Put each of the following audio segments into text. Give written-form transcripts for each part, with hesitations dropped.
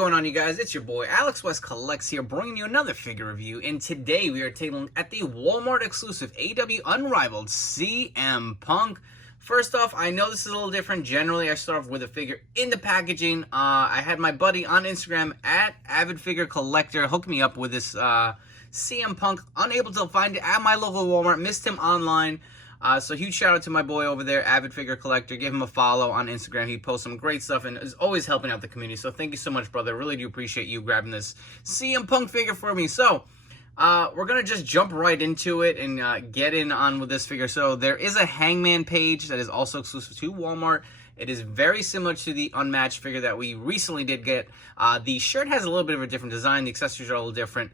going on, you guys? It's your boy Alex West Collects here, bringing you another figure review. And today we are taking a look at the Walmart exclusive AEW Unrivaled CM Punk. First off, I know this is a little different. Generally, I start off with a figure in the packaging. I had my buddy on Instagram at Avid Figure Collector hook me up with this CM Punk. Unable to find it at my local Walmart. Missed him online. So huge shout out to my boy over there, Avid Figure Collector. Give him a follow on Instagram. He posts some great stuff and is always helping out the community. So thank you so much, brother. Really do appreciate you grabbing this CM Punk figure for me. So we're going to just jump right into it and get in on with this figure. So there is a Hangman page that is also exclusive to Walmart. It is very similar to the Unmatched figure that we recently did get. The shirt has a little bit of a different design. The accessories are a little different.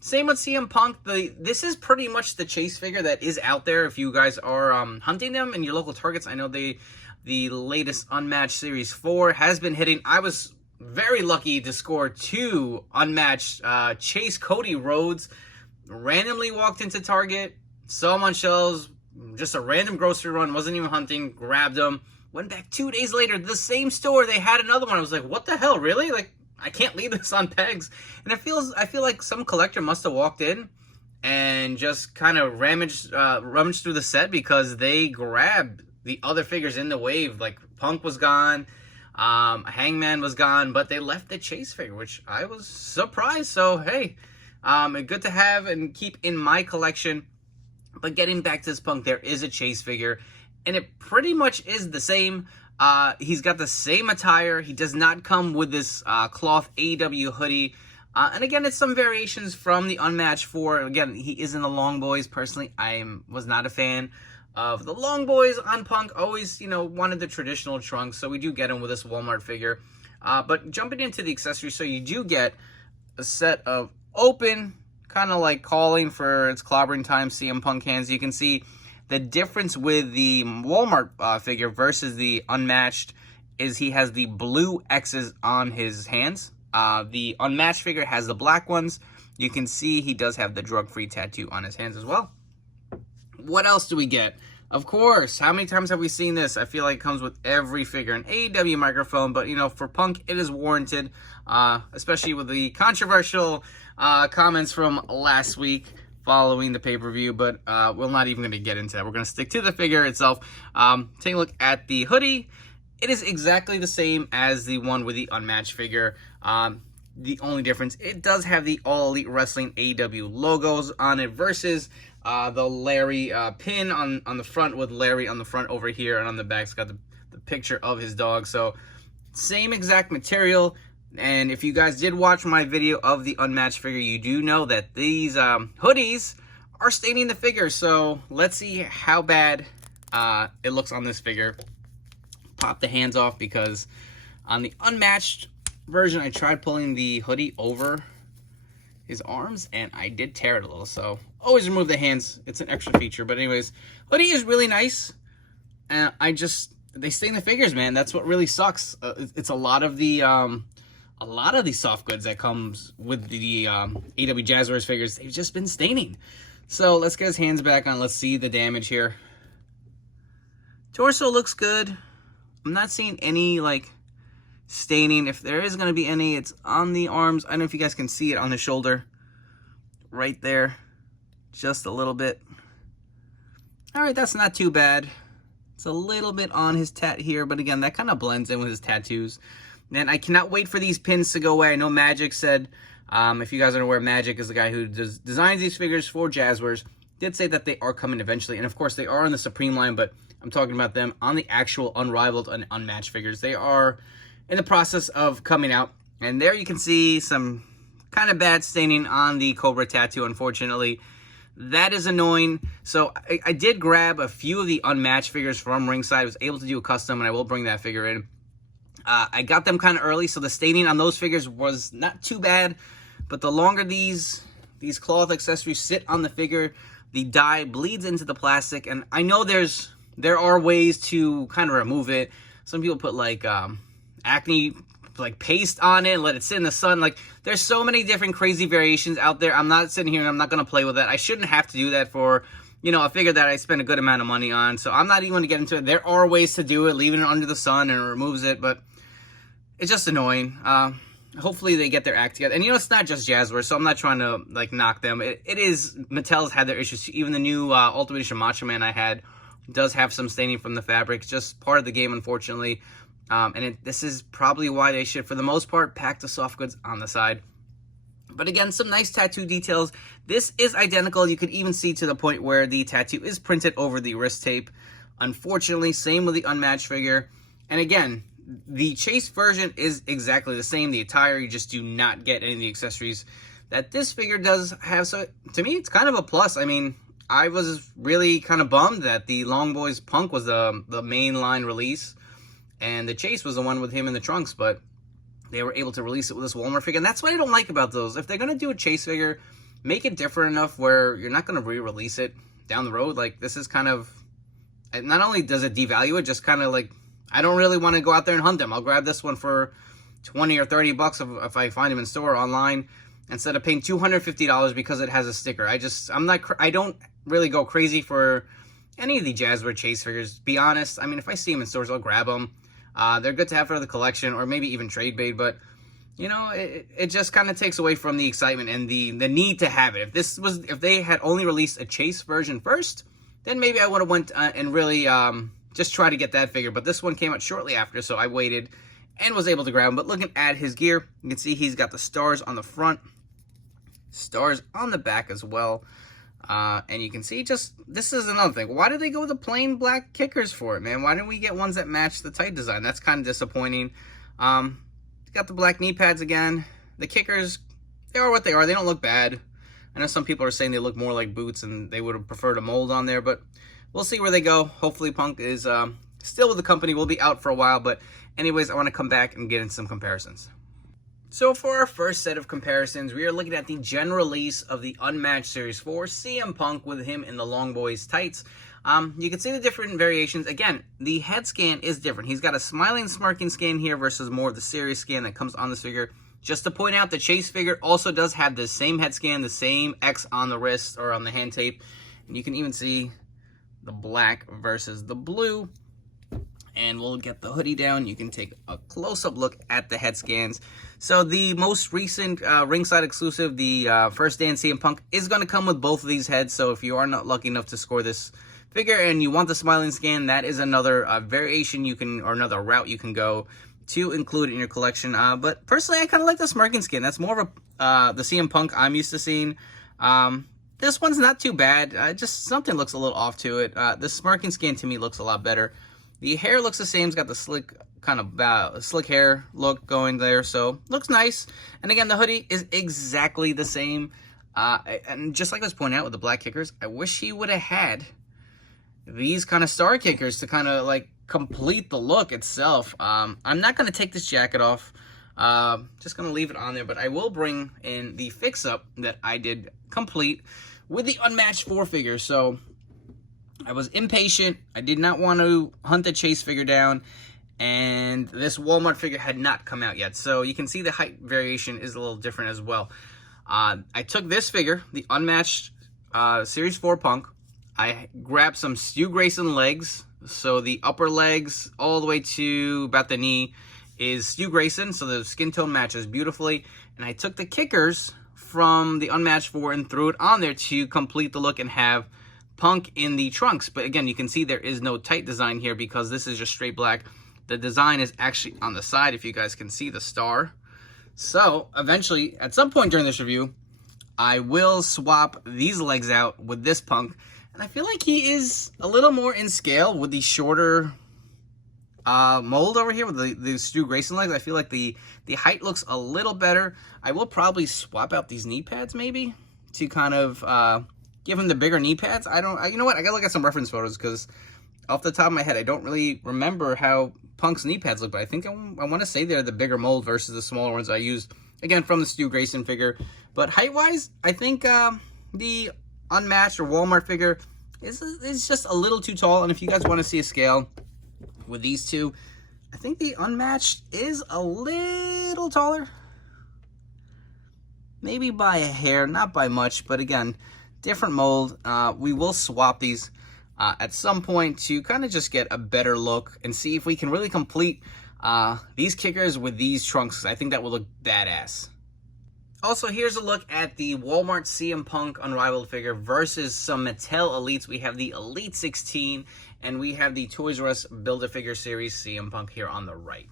Same with CM Punk. This is pretty much the chase figure that is out there if you guys are hunting them in your local Targets. I know the latest Unmatched Series 4 has been hitting. I was very lucky to score 2 Unmatched Chase Cody Rhodes. Randomly walked into Target, saw them on shelves, just a random grocery run, wasn't even hunting, grabbed them. Went back 2 days later, the same store, they had another one. I was like, what the hell, really? Like, I can't leave this on pegs. And I feel like some collector must have walked in and just kind of rummaged through the set because they grabbed the other figures in the wave. Like, Punk was gone, Hangman was gone, but they left the Chase figure, which I was surprised. So, hey, good to have and keep in my collection. But getting back to this Punk, there is a Chase figure. And it pretty much is the same. He's got the same attire. He does not come with this cloth AEW hoodie. And again, it's some variations from the Unmatched 4. Again, he is in the Long Boys. Personally, I was not a fan of the Long Boys on Punk. Always, wanted the traditional trunks. So we do get him with this Walmart figure. But jumping into the accessories, so you do get a set of open, kind of like calling for its clobbering time CM Punk hands. You can see the difference with the Walmart figure versus the Unmatched is he has the blue X's on his hands. The Unmatched figure has the black ones. You can see he does have the drug-free tattoo on his hands as well. What else do we get? Of course, how many times have we seen this? I feel like it comes with every figure. An AEW microphone, but, for Punk, it is warranted, especially with the controversial comments from last week following the pay-per-view, but we're not even going to get into that. We're going to stick to the figure itself. Take a look at the hoodie. It is exactly the same as the one with the Unmatched figure. The only difference, it does have the All Elite Wrestling AEW logos on it versus the Larry pin on the front with Larry on the front over here, and on the back it's got the picture of his dog. So same exact material. And if you guys did watch my video of the Unmatched figure, you do know that these hoodies are staining the figure. So let's see how bad it looks on this figure. Pop the hands off because on the Unmatched version, I tried pulling the hoodie over his arms and I did tear it a little. So always remove the hands. It's an extra feature. But anyways, hoodie is really nice. They stain the figures, man. That's what really sucks. It's a lot of these soft goods that comes with the AEW Jazwares figures, they've just been staining. So let's get his hands back on. Let's see the damage here. Torso looks good. I'm not seeing any staining. If there is going to be any, it's on the arms. I don't know if you guys can see it on the shoulder right there, just a little bit. All right, that's not too bad. It's a little bit on his tat here, but again, that kind of blends in with his tattoos. And I cannot wait for these pins to go away. I know Magic said, if you guys aren't aware, Magic is the guy who designs these figures for Jazwares, did say that they are coming eventually. And of course, they are on the Supreme line, but I'm talking about them on the actual Unrivaled and Unmatched figures. They are in the process of coming out. And there you can see some kind of bad staining on the Cobra tattoo, unfortunately. That is annoying. So I did grab a few of the Unmatched figures from Ringside. I was able to do a custom, and I will bring that figure in. I got them kind of early, so the staining on those figures was not too bad. But the longer these cloth accessories sit on the figure, the dye bleeds into the plastic. And I know there are ways to kind of remove it. Some people put acne paste on it and let it sit in the sun. There's so many different crazy variations out there. I'm not sitting here and I'm not going to play with that. I shouldn't have to do that for a figure that I spend a good amount of money on. So I'm not even going to get into it. There are ways to do it, leaving it under the sun and it removes it, but it's just annoying. hopefully they get their act together. And, you know, it's not just Jazwares, so I'm not trying to, like, knock them. It is, Mattel's had their issues. Even the new Ultimate Edition Macho Man I had does have some staining from the fabric. It's just part of the game, unfortunately. This is probably why they should, for the most part, pack the soft goods on the side. But again, some nice tattoo details. This is identical. You could even see to the point where the tattoo is printed over the wrist tape. Unfortunately, same with the Unmatched figure. And again, the Chase version is exactly the same. The attire, you just do not get any of the accessories that this figure does have. So to me, it's kind of a plus. I mean, I was really kind of bummed that the Long Boys Punk was the mainline release, and the Chase was the one with him in the trunks, but they were able to release it with this Walmart figure. And that's what I don't like about those. If they're going to do a Chase figure, make it different enough where you're not going to re-release it down the road. Like, this is kind of, not only does it devalue it, just kind of like, I don't really want to go out there and hunt them. I'll grab this one for 20 or 30 bucks if I find them in store or online, instead of paying $250 because it has a sticker. I don't really go crazy for any of the Jazwares Chase figures, to be honest. I mean, if I see them in stores, I'll grab them. They're good to have for the collection, or maybe even trade bait, but, you know, it just kind of takes away from the excitement and the need to have it. If they had only released a Chase version first, then maybe I would have went and really just try to get that figure. But this one came out shortly after, so I waited and was able to grab him. But looking at his gear, you can see he's got the stars on the front, stars on the back as well. And you can see this is another thing. Why did they go with the plain black kickers for it, man? Why didn't we get ones that match the tight design? That's kind of disappointing. Got the black knee pads again. The kickers, they are what they are. They don't look bad. I know some people are saying they look more like boots and they would have preferred a mold on there, but we'll see where they go. Hopefully Punk is still with the company. We'll be out for a while, but anyways, I want to come back and get in some comparisons. So for our first set of comparisons, we are looking at the gen release of the Unmatched Series 4 CM Punk with him in the Long Boys tights. You can see the different variations. Again, the head scan is different. He's got a smiling, smirking scan here versus more of the serious scan that comes on this figure. Just to point out, the Chase figure also does have the same head scan, the same X on the wrist or on the hand tape. And you can even see the black versus the blue. And we'll get the hoodie down. You can take a close-up look at the head scans. So the most recent ringside exclusive, the first day in CM Punk, is going to come with both of these heads. So if you are not lucky enough to score this figure and you want the smiling scan, that is another variation you can, or another route you can go to include in your collection. But personally, I kind of like the smirking skin. That's more of the CM Punk I'm used to seeing. This one's not too bad. Just something looks a little off to it. The smirking skin to me looks a lot better. The hair looks the same. It's got the slick kind of slick hair look going there, so looks nice. And again, the hoodie is exactly the same. And just like I was pointing out with the black kickers, I wish he would have had these kind of star kickers to kind of like complete the look itself. I'm not going to take this jacket off. Just going to leave it on there, but I will bring in the fix-up that I did complete with the Unmatched 4 figure. So I was impatient. I did not want to hunt the Chase figure down, and this Walmart figure had not come out yet. So you can see the height variation is a little different as well. I took this figure, the Unmatched Series 4 Punk. I grabbed some Stu Grayson legs. So the upper legs all the way to about the knee is Stu Grayson. So the skin tone matches beautifully. And I took the kickers from the Unmatched 4 and threw it on there to complete the look and have Punk in the trunks. But again, you can see there is no tight design here because this is just straight black. The design is actually on the side, if you guys can see the star. So eventually, at some point during this review, I will swap these legs out with this Punk. And I feel like he is a little more in scale with the shorter mold over here with the Stu Grayson legs. I feel like the height looks a little better. I will probably swap out these knee pads maybe to kind of give him the bigger knee pads. You know what? I gotta look at some reference photos because off the top of my head, I don't really remember how Punk's knee pads look, but I think I want to say they're the bigger mold versus the smaller ones I used, again, from the Stu Grayson figure. But height-wise, I think the Unmatched or Walmart figure is just a little too tall. And if you guys want to see a scale with these two, I think the Unmatched is a little taller. Maybe by a hair, not by much, but again, different mold. We will swap these at some point to kind of just get a better look and see if we can really complete these kickers with these trunks, I think that will look badass. Also, here's a look at the Walmart CM Punk Unrivaled figure versus some Mattel Elites. We have the Elite 16, and we have the Toys R Us Build-A-Figure Series CM Punk here on the right.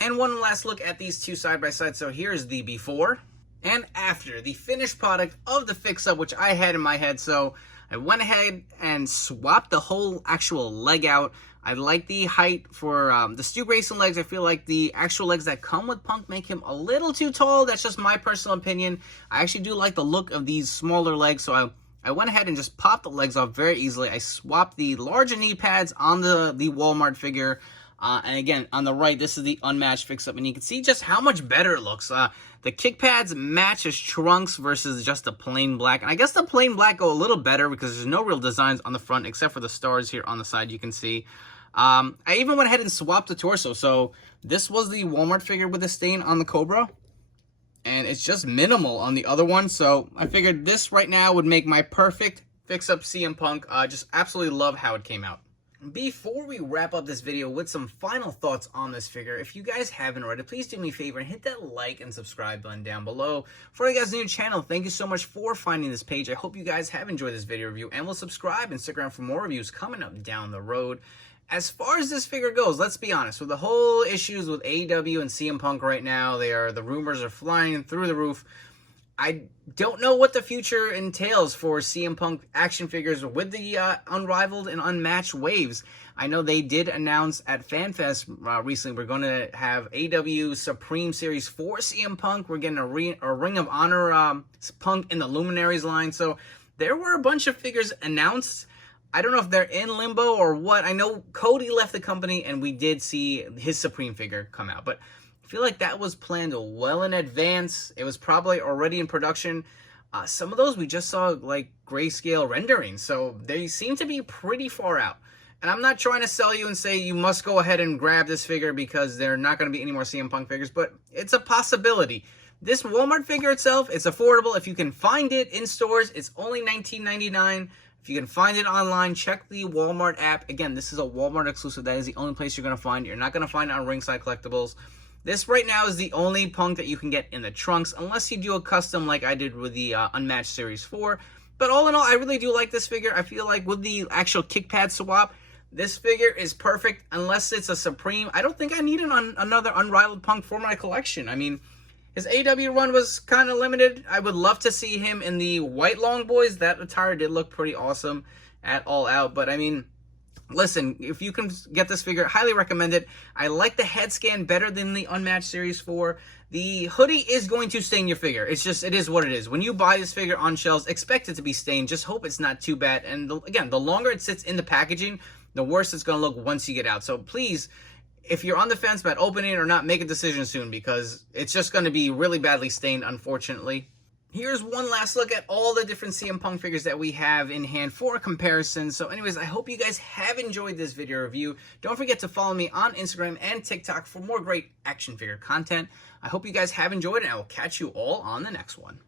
And one last look at these two side by side. So here's the before and after, the finished product of the fix-up, which I had in my head. So I went ahead and swapped the whole actual leg out. I like the height for the Stu Grayson legs. I feel like the actual legs that come with Punk make him a little too tall. That's just my personal opinion. I actually do like the look of these smaller legs, so I went ahead and just popped the legs off very easily. I swapped the larger knee pads on the Walmart figure. And again, on the right, this is the unmatched fix-up, and you can see just how much better it looks. The kick pads match his trunks versus just the plain black. And I guess the plain black go a little better because there's no real designs on the front except for the stars here on the side you can see. I even went ahead and swapped the torso. So this was the Walmart figure with the stain on the Cobra, and it's just minimal on the other one. So I figured this right now would make my perfect fix-up CM Punk. Just absolutely love how it came out. Before we wrap up this video with some final thoughts on this figure, if you guys haven't already, please do me a favor and hit that like and subscribe button down below. For you guys new to the channel, thank you so much for finding this page. I hope you guys have enjoyed this video review and will subscribe and stick around for more reviews coming up down the road. As far as this figure goes, let's be honest, with the whole issues with AEW and CM Punk right now, the rumors are flying through the roof. I don't know what the future entails for CM Punk action figures with the Unrivaled and Unmatched waves. I know they did announce at FanFest recently we're going to have AEW Supreme Series 4 CM Punk. We're getting a Ring of Honor Punk in the Luminaries line. So there were a bunch of figures announced. I don't know if they're in limbo or what. I know Cody left the company and we did see his Supreme figure come out. But I feel like that was planned well in advance. It was probably already in production. Some of those we just saw like grayscale renderings, so they seem to be pretty far out. And I'm not trying to sell you and say you must go ahead and grab this figure because there are not going to be any more CM Punk figures, but it's a possibility. This Walmart figure itself is affordable. If you can find it in stores, it's only $19.99. If you can find it online, check the Walmart app. Again, this is a Walmart exclusive. That is the only place you're going to find it. You're not going to find it on Ringside Collectibles. This right now is the only Punk that you can get in the trunks, unless you do a custom like I did with the Unmatched Series 4. But all in all, I really do like this figure. I feel like with the actual kick pad swap, this figure is perfect unless it's a Supreme. I don't think I need another Unrivaled Punk for my collection. I mean, his AEW run was kind of limited. I would love to see him in the white long boys. That attire did look pretty awesome at All Out. But I mean, listen, if you can get this figure, highly recommend it. I like the head scan better than the Unmatched Series 4. The hoodie is going to stain your figure. It's just, it is what it is. When you buy this figure on shelves, expect it to be stained. Just hope it's not too bad. And again, the longer it sits in the packaging, the worse it's going to look once you get out. So please, if you're on the fence about opening it or not, make a decision soon because it's just going to be really badly stained, unfortunately. Here's one last look at all the different CM Punk figures that we have in hand for a comparison. So anyways, I hope you guys have enjoyed this video review. Don't forget to follow me on Instagram and TikTok for more great action figure content. I hope you guys have enjoyed it, and I will catch you all on the next one.